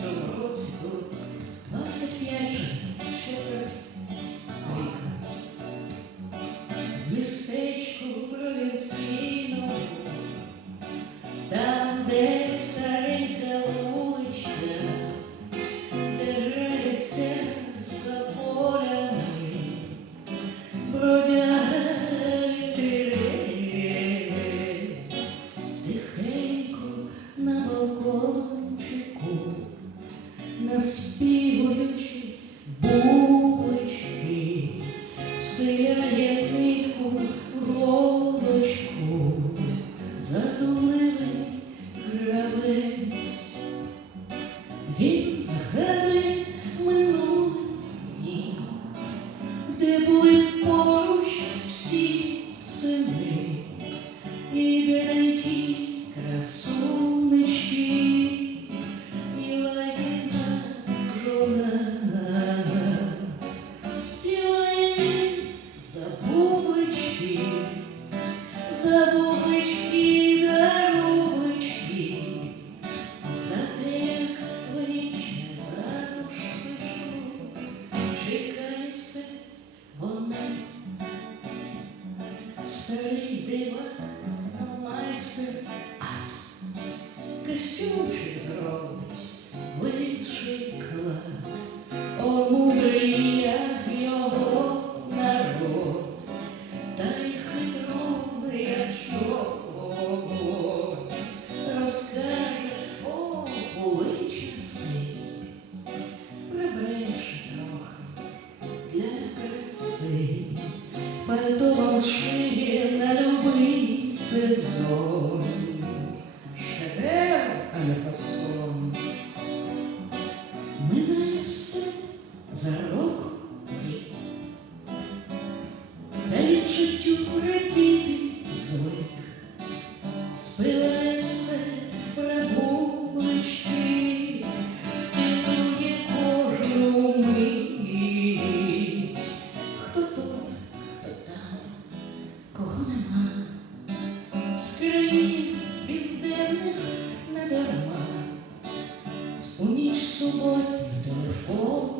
цьому році було 25 четверть віка. В містечку наспівуючи буклички, вселяє нитку в голочку, задумливий кравець. Він згадує бублички, за бублички да рублички, за те, як в ніч задушку чекає все вона. Старий дивак, майстер ас, костюмчик зробить, пальто вам шиє на любий сезон. Шедевр, а не фасон. Минає все за рок рік. Та відчуттю радіти звик. Країн південних недарма. У ніч суботню телефон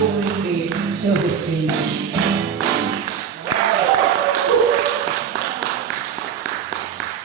не смолики цього цінніш.